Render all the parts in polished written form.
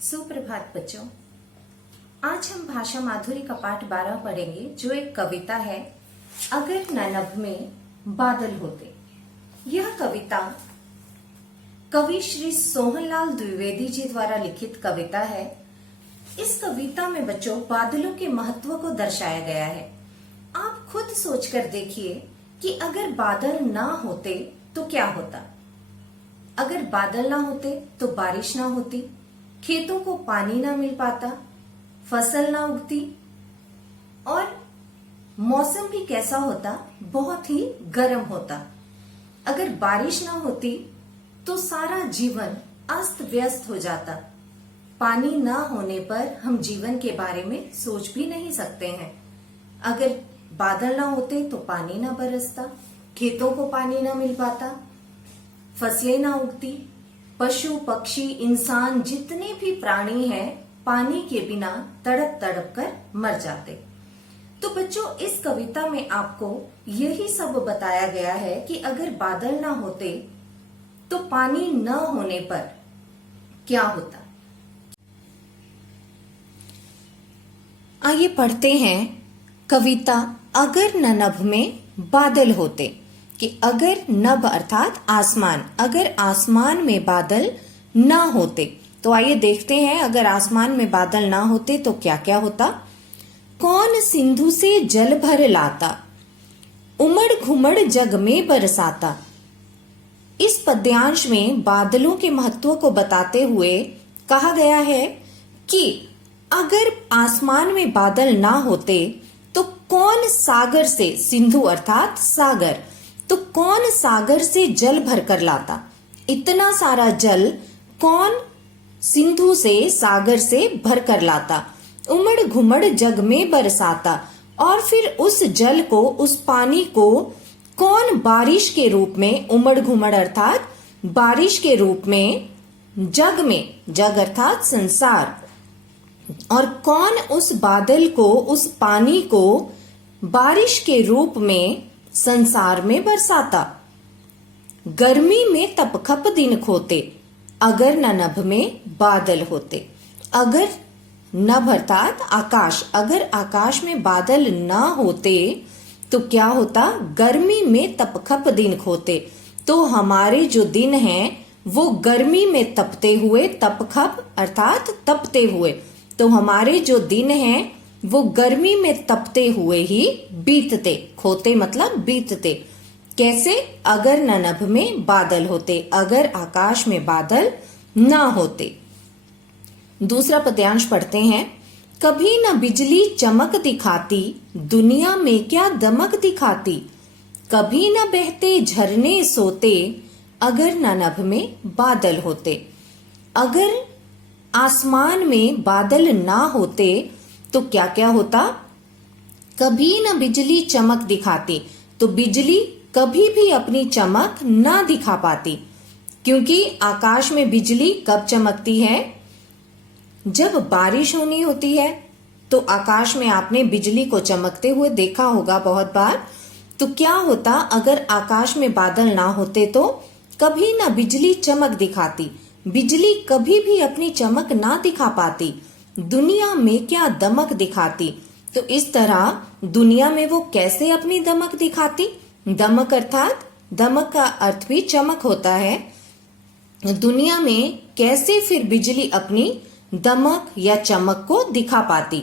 सुप्रभात बच्चों। आज हम भाषा माधुरी का पाठ 12 पढ़ेंगे, जो एक कविता है अगर ननभ में बादल होते। यह कविता कवि श्री सोहनलाल द्विवेदी जी द्वारा लिखित कविता है। इस कविता में बच्चों बादलों के महत्व को दर्शाया गया है। आप खुद सोचकर देखिए कि अगर बादल ना होते तो क्या होता। अगर बादल ना होते तो बारिश ना होती, खेतों को पानी ना मिल पाता, फसल ना उगती और मौसम भी कैसा होता, बहुत ही गर्म होता। अगर बारिश ना होती तो सारा जीवन अस्त व्यस्त हो जाता। पानी ना होने पर हम जीवन के बारे में सोच भी नहीं सकते हैं। अगर बादल ना होते तो पानी ना बरसता, खेतों को पानी ना मिल पाता, फसलें ना उगती, पशु पक्षी इंसान जितने भी प्राणी हैं पानी के बिना तड़प तड़प कर मर जाते। तो बच्चों, इस कविता में आपको यही सब बताया गया है कि अगर बादल ना होते तो पानी न होने पर क्या होता। आइए पढ़ते हैं कविता अगर ननभ में बादल होते। कि अगर नभ अर्थात आसमान, अगर आसमान में बादल ना होते तो आइए देखते हैं अगर आसमान में बादल ना होते तो क्या क्या होता। कौन सिंधु से जल भर लाता, उमड़ घुमड़ जग में बरसाता। इस पद्यांश में बादलों के महत्व को बताते हुए कहा गया है कि अगर आसमान में बादल ना होते तो कौन सागर से, सिंधु अर्थात सागर, तो कौन सागर से जल भर कर लाता। इतना सारा जल कौन सिंधु से, सागर से भर कर लाता। उमड़ घुमड़ जग में बरसाता, और फिर उस जल को, उस पानी को कौन बारिश के रूप में, उमड़ घुमड़ अर्थात बारिश के रूप में जग में, जग अर्थात संसार, और कौन उस बादल को, उस पानी को बारिश के रूप में संसार में बरसाता। गर्मी में तपखप दिन खोते, अगर ननभ में बादल होते। अगर नभ अर्थात आकाश, अगर आकाश में बादल ना होते तो क्या होता। गर्मी में तपखप दिन खोते, तो हमारे जो दिन हैं वो गर्मी में तपते हुए, तपखप अर्थात तपते हुए, तो हमारे जो दिन हैं वो गर्मी में तपते हुए ही बीतते। खोते मतलब बीतते। कैसे? अगर ननभ में बादल होते, अगर आकाश में बादल ना होते। दूसरा पद्यांश पढ़ते हैं। कभी न बिजली चमक दिखाती, दुनिया में क्या दमक दिखाती। कभी न बहते झरने सोते, अगर ननभ में बादल होते। अगर आसमान में बादल ना होते तो क्या क्या होता। कभी न बिजली चमक दिखाती, तो बिजली कभी भी अपनी चमक ना दिखा पाती, क्योंकि आकाश में बिजली कब चमकती है, जब बारिश होनी होती है। तो आकाश में आपने बिजली को चमकते हुए देखा होगा बहुत बार। तो क्या होता, अगर आकाश में बादल ना होते तो कभी ना बिजली चमक दिखाती, बिजली कभी भी अपनी चमक ना दिखा पाती। दुनिया में क्या दमक दिखाती, तो इस तरह दुनिया में वो कैसे अपनी दमक दिखाती। दमक अर्थात, दमक का अर्थ भी चमक होता है। दुनिया में कैसे फिर बिजली अपनी दमक या चमक को दिखा पाती।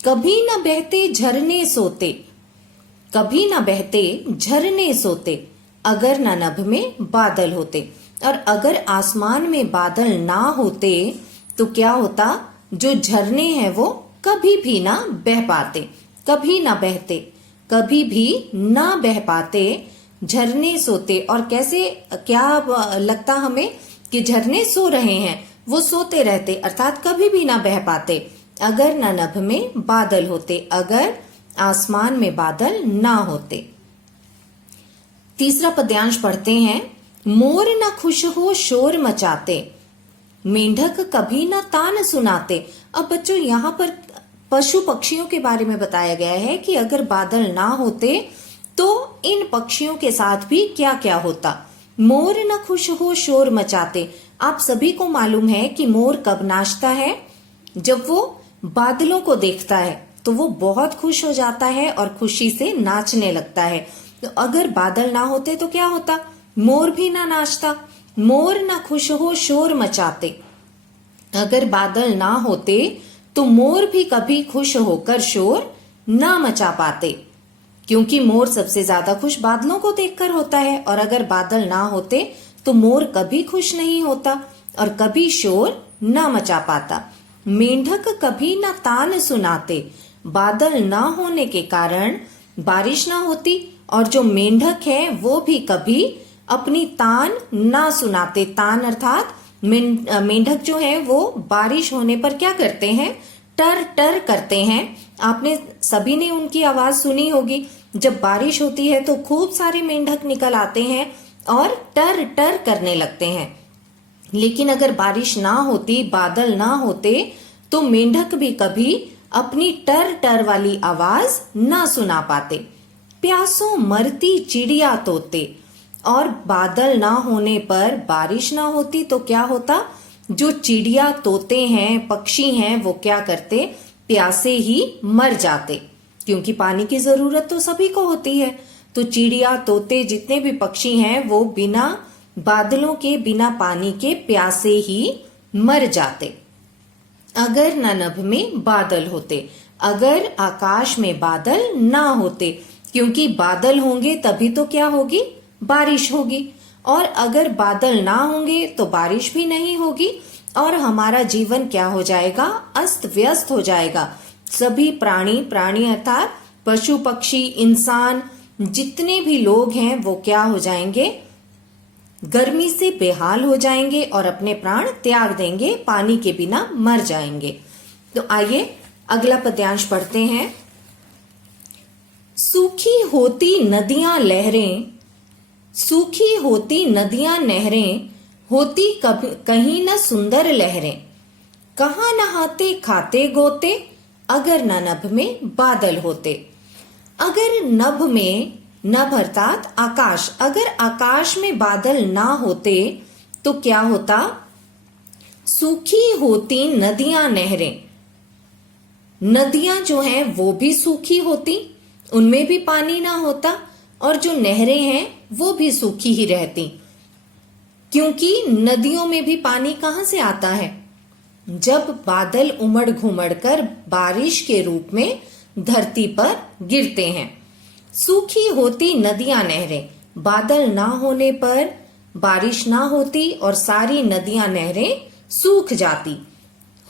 कभी न बहते झरने सोते, कभी न बहते झरने सोते, अगर ननभ में बादल होते। और अगर आसमान में बादल ना होते तो क्या होता। जो झरने हैं वो कभी भी ना बह पाते, कभी ना बहते, कभी भी ना बह पाते। झरने सोते, और कैसे, क्या लगता हमें कि झरने सो रहे हैं, वो सोते रहते, अर्थात कभी भी ना बह पाते अगर ननभ में बादल होते, अगर आसमान में बादल ना होते। तीसरा पद्यांश पढ़ते हैं। मोर न खुश हो शोर मचाते, मेंढक कभी न तान सुनाते। अब बच्चों, यहाँ पर पशु पक्षियों के बारे में बताया गया है कि अगर बादल ना होते तो इन पक्षियों के साथ भी क्या क्या होता। मोर न खुश हो शोर मचाते, आप सभी को मालूम है कि मोर कब नाचता है? जब वो बादलों को देखता है तो वो बहुत खुश हो जाता है और खुशी से नाचने लगता है। तो अगर बादल ना होते तो क्या होता? मोर भी ना नाचता, मोर ना खुश हो शोर मचाते। अगर बादल ना होते तो मोर भी कभी खुश होकर शोर ना मचा पाते, क्योंकि मोर सबसे ज्यादा खुश बादलों को देखकर होता है। और अगर बादल ना होते तो मोर कभी खुश नहीं होता और कभी शोर ना मचा पाता। मेंढक कभी ना तान सुनाते, बादल ना होने के कारण बारिश ना होती, और जो मेंढक है वो भी कभी अपनी तान ना सुनाते। तान अर्थात मेंढक जो है वो बारिश होने पर क्या करते हैं? टर टर करते हैं। आपने सभी ने उनकी आवाज सुनी होगी। जब बारिश होती है तो खूब सारे मेंढक निकल आते हैं और टर टर करने लगते हैं। लेकिन अगर बारिश ना होती, बादल ना होते, तो मेंढक भी कभी अपनी टर टर वाली आवाज ना सुना पाते। प्यासों मरती चिड़िया तोते, और बादल ना होने पर बारिश ना होती तो क्या होता? जो चिड़िया तोते हैं, पक्षी हैं, वो क्या करते? प्यासे ही मर जाते, क्योंकि पानी की जरूरत तो सभी को होती है। तो चिड़िया तोते जितने भी पक्षी हैं वो बिना बादलों के, बिना पानी के प्यासे ही मर जाते। अगर न नभ में बादल होते, अगर आकाश में बादल ना होते, क्योंकि बादल होंगे तभी तो क्या होगी? बारिश होगी। और अगर बादल ना होंगे तो बारिश भी नहीं होगी और हमारा जीवन क्या हो जाएगा? अस्त व्यस्त हो जाएगा। सभी प्राणी अर्थात पशु पक्षी, इंसान, जितने भी लोग हैं वो क्या हो जाएंगे? गर्मी से बेहाल हो जाएंगे और अपने प्राण त्याग देंगे, पानी के बिना मर जाएंगे। तो आइए अगला पद्यांश पढ़ते हैं। सूखी होती नदियां लहरें, सूखी होती नदियां नहरें, होती कहीं न सुंदर लहरें, कहाँ नहाते खाते गोते, अगर न नभ में बादल होते। अगर नभ में, नभ अर्थात आकाश, अगर आकाश में बादल ना होते तो क्या होता? सूखी होती नदियां नहरें, नदियां जो हैं वो भी सूखी होती, उनमें भी पानी ना होता, और जो नहरें हैं वो भी सूखी ही रहती, क्योंकि नदियों में भी पानी कहां से आता है? जब बादल उमड़ घुमड़ कर बारिश के रूप में धरती पर गिरते हैं। सूखी होती नदियां नहरें, बादल ना होने पर बारिश ना होती और सारी नदियां नहरें सूख जाती।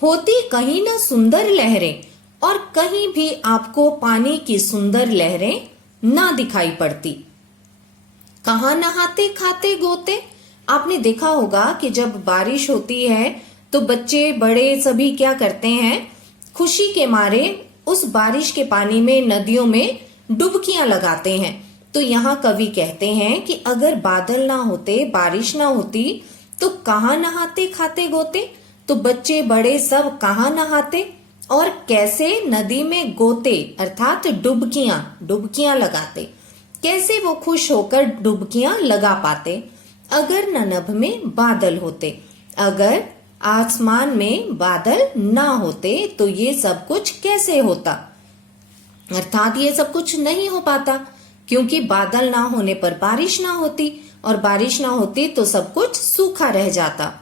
होती कहीं ना सुंदर लहरें, और कहीं भी आपको पानी की सुंदर लहरें ना दिखाई पड़ती। कहाँ नहाते खाते गोते? आपने देखा होगा कि जब बारिश होती है तो बच्चे बड़े सभी क्या करते हैं? खुशी के मारे उस बारिश के पानी में, नदियों में डुबकियां लगाते हैं। तो यहाँ कवि कहते हैं कि अगर बादल ना होते, बारिश ना होती, तो कहाँ नहाते खाते गोते? तो बच्चे बड़े सब कहाँ नहाते और कैसे? नदी में गोते अर्थात डुबकियां लगाते। कैसे वो खुश होकर डुबकियां लगा पाते? अगर न नभ में बादल होते, अगर आसमान में बादल ना होते तो ये सब कुछ कैसे होता? अर्थात ये सब कुछ नहीं हो पाता, क्योंकि बादल ना होने पर बारिश ना होती और बारिश ना होती तो सब कुछ सूखा रह जाता।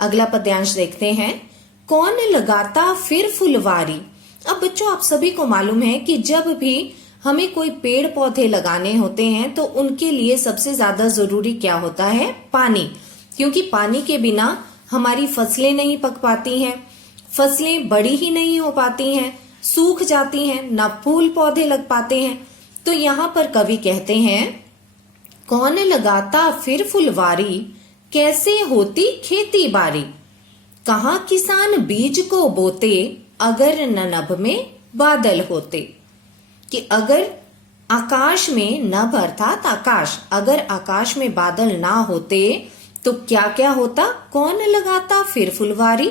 अगला पद्यांश देखते हैं। कौन लगाता फिर फुलवारी। अब बच्चों, आप सभी को मालूम है कि जब भी हमें कोई पेड़ पौधे लगाने होते हैं तो उनके लिए सबसे ज्यादा जरूरी क्या होता है? पानी, क्योंकि पानी के बिना हमारी फसलें नहीं पक पाती हैं, फसलें बड़ी ही नहीं हो पाती हैं, सूख जाती हैं, ना फूल पौधे लग पाते हैं। तो यहाँ पर कवि कहते हैं, कौन लगाता फिर फुलवारी, कैसे होती खेती बारी, कहाँ किसान बीज को बोते, अगर न नभ में बादल होते। कि अगर आकाश में, नभ अर्थात आकाश, अगर आकाश में बादल ना होते तो क्या क्या होता? कौन लगाता फिर फुलवारी।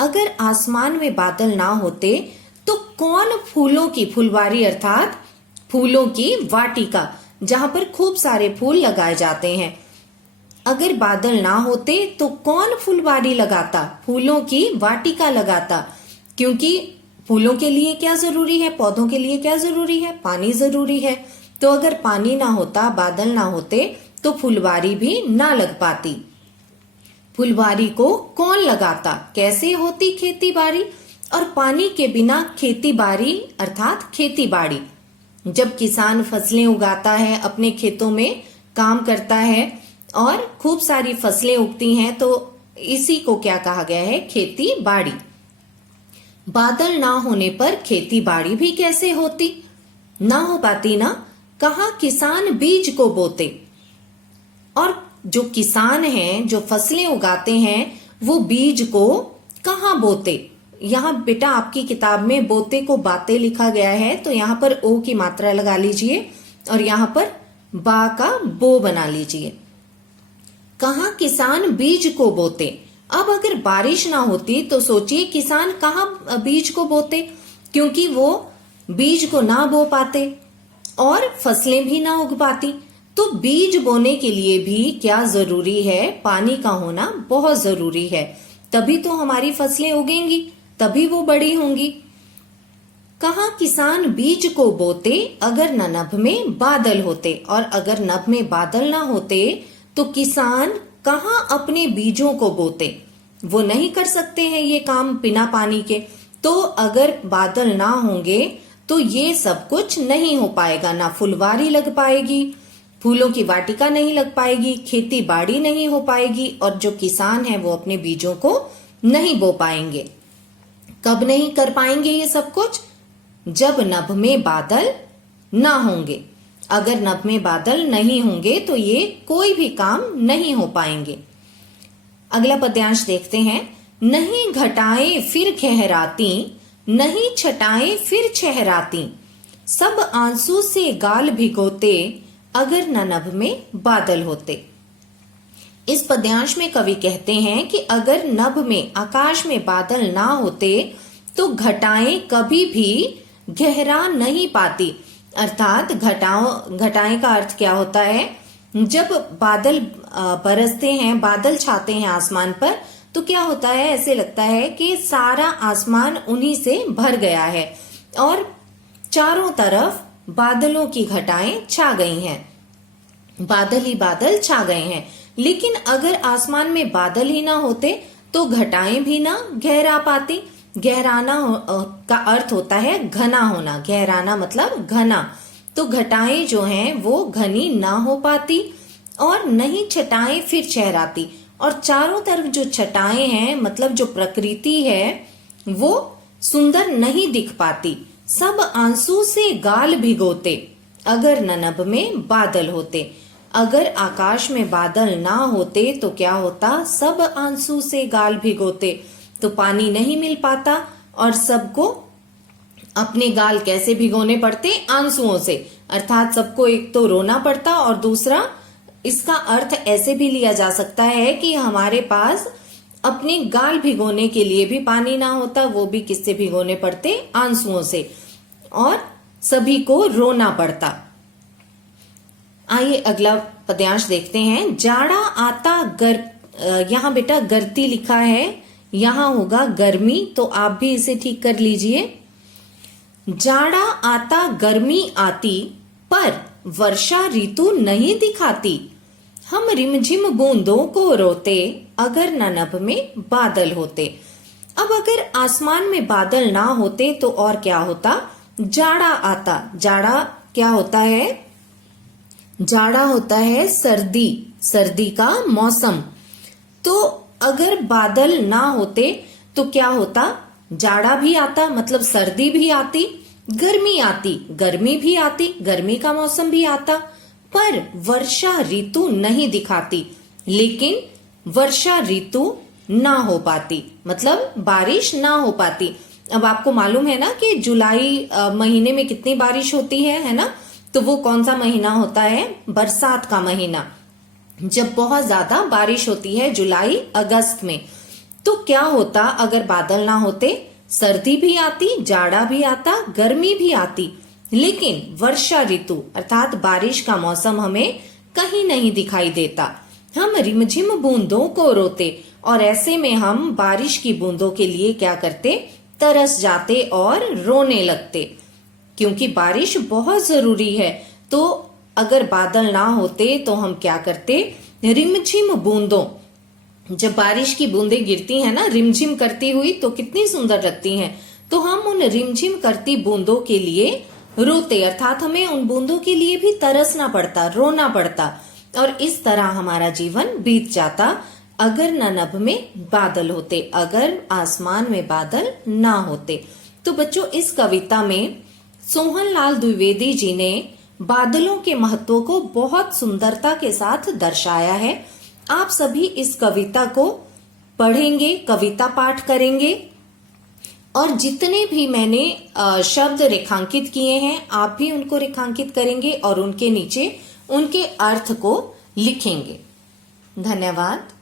अगर आसमान में बादल ना होते तो कौन फूलों की, फुलवारी अर्थात फूलों की वाटिका, जहां पर खूब सारे फूल लगाए जाते हैं, अगर बादल ना होते तो कौन फुलवारी लगाता, फूलों की वाटिका लगाता, क्योंकि फूलों के लिए क्या जरूरी है, पौधों के लिए क्या जरूरी है, पानी जरूरी है। तो अगर पानी ना होता, बादल ना होते तो फुलवारी भी ना लग पाती। फुलवारी को कौन लगाता, कैसे होती खेती बाड़ी, और पानी के बिना खेती बाड़ी अर्थात खेती बाड़ी, जब किसान फसलें उगाता है, अपने खेतों में काम करता है और खूब सारी फसलें उगती हैं, तो इसी को क्या कहा गया है, खेती बाड़ी। बादल ना होने पर खेती बाड़ी भी कैसे होती, ना हो पाती ना। कहाँ किसान बीज को बोते, और जो किसान हैं, जो फसलें उगाते हैं, वो बीज को कहाँ बोते। यहाँ बेटा आपकी किताब में बोते को बाते लिखा गया है, तो यहाँ पर ओ की मात्रा लगा लीजिए और यहाँ पर बा का बो बना लीजिए। कहाँ किसान बीज को बोते। अब अगर बारिश ना होती तो सोचिए किसान कहाँ बीज को बोते, क्योंकि वो बीज को ना बो पाते और फसलें भी ना उग पाती। तो बीज बोने के लिए भी क्या जरूरी है, पानी का होना बहुत जरूरी है, तभी तो हमारी फसलें उगेंगी, तभी वो बड़ी होंगी। कहाँ किसान बीज को बोते अगर न नभ में बादल होते, और अगर नभ में बादल ना होते तो किसान कहाँ अपने बीजों को बोते, वो नहीं कर सकते हैं ये काम बिना पानी के। तो अगर बादल ना होंगे तो ये सब कुछ नहीं हो पाएगा, ना फुलवारी लग पाएगी, फूलों की वाटिका नहीं लग पाएगी, खेती बाड़ी नहीं हो पाएगी, और जो किसान है वो अपने बीजों को नहीं बो पाएंगे। कब नहीं कर पाएंगे ये सब कुछ, जब नभ में बादल ना होंगे। अगर नभ में बादल नहीं होंगे तो ये कोई भी काम नहीं हो पाएंगे। अगला पद्यांश देखते हैं। नहीं घटाएं फिर खहराती, नहीं छटाएं फिर छहराती, सब आंसू से गाल भिगोते अगर न नभ में बादल होते। इस पद्यांश में कवि कहते हैं कि अगर नभ में, आकाश में बादल ना होते तो घटाएं कभी भी गहरा नहीं पाती। अर्थात घटाएं का अर्थ क्या होता है, जब बादल बरसते हैं, बादल छाते हैं आसमान पर, तो क्या होता है, ऐसे लगता है कि सारा आसमान उन्हीं से भर गया है और चारों तरफ बादलों की घटाएं छा गई हैं, बादल ही बादल छा गए हैं। लेकिन अगर आसमान में बादल ही ना होते तो घटाएं भी ना गहरा पाती। गहराना का अर्थ होता है घना होना, गहराना मतलब घना। तो घटाएं जो हैं वो घनी ना हो पाती, और नहीं छटाएं फिर छहराती, और चारों तरफ जो छटाएं हैं मतलब जो प्रकृति है वो सुंदर नहीं दिख पाती। सब आंसू से गाल भिगोते अगर न नभ में बादल होते। अगर आकाश में बादल ना होते तो क्या होता, सब आंसू से गाल भिगोते, तो पानी नहीं मिल पाता और सबको अपने गाल कैसे भिगोने पड़ते, आंसुओं से। अर्थात सबको एक तो रोना पड़ता, और दूसरा इसका अर्थ ऐसे भी लिया जा सकता है कि हमारे पास अपने गाल भिगोने के लिए भी पानी ना होता, वो भी किससे भिगोने पड़ते, आंसुओं से, और सभी को रोना पड़ता। आइए अगला पद्यांश देखते हैं। जाड़ा आता यहाँ बेटा गर्ती लिखा है, यहाँ होगा गर्मी, तो आप भी इसे ठीक कर लीजिए। जाड़ा आता गर्मी आती, पर वर्षा ऋतु नहीं दिखाती, हम रिमझिम बूंदों को रोते अगर न नभ में बादल होते। अब अगर आसमान में बादल ना होते तो और क्या होता, जाड़ा आता। जाड़ा क्या होता है, जाड़ा होता है सर्दी, सर्दी का मौसम। तो अगर बादल ना होते तो क्या होता, जाड़ा भी आता मतलब सर्दी भी आती, गर्मी आती, गर्मी भी आती, गर्मी का मौसम भी आता, पर वर्षा ऋतु नहीं दिखाती। लेकिन वर्षा ऋतु ना हो पाती, मतलब बारिश ना हो पाती। अब आपको मालूम है ना कि जुलाई महीने में कितनी बारिश होती है ना, तो वो कौन सा महीना होता है, बरसात का महीना, जब बहुत ज्यादा बारिश होती है, जुलाई अगस्त में। तो क्या होता अगर बादल ना होते, सर्दी भी आती, जाड़ा भी आता, गर्मी भी आती, लेकिन वर्षा ऋतु अर्थात बारिश का मौसम हमें कहीं नहीं दिखाई देता। हम रिमझिम बूंदों को रोते। और ऐसे में हम बारिश की बूंदों के लिए क्या करते, तरस जाते और रोने लगते, क्योंकि बारिश बहुत जरूरी है। तो अगर बादल ना होते तो हम क्या करते, रिमझिम बूंदों, जब बारिश की बूंदें गिरती हैं ना रिमझिम करती हुई, तो कितनी सुंदर लगती हैं, तो हम उन रिमझिम करती बूंदों के लिए रोते, अर्थात हमें उन बूंदों के लिए भी तरसना पड़ता, रोना पड़ता, और इस तरह हमारा जीवन बीत जाता अगर न नभ में बादल होते, अगर आसमान में बादल ना होते। तो बच्चों, इस कविता में सोहनलाल द्विवेदी जी ने बादलों के महत्व को बहुत सुंदरता के साथ दर्शाया है। आप सभी इस कविता को पढ़ेंगे, कविता पाठ करेंगे, और जितने भी मैंने शब्द रेखांकित किए हैं आप भी उनको रेखांकित करेंगे और उनके नीचे उनके अर्थ को लिखेंगे। धन्यवाद।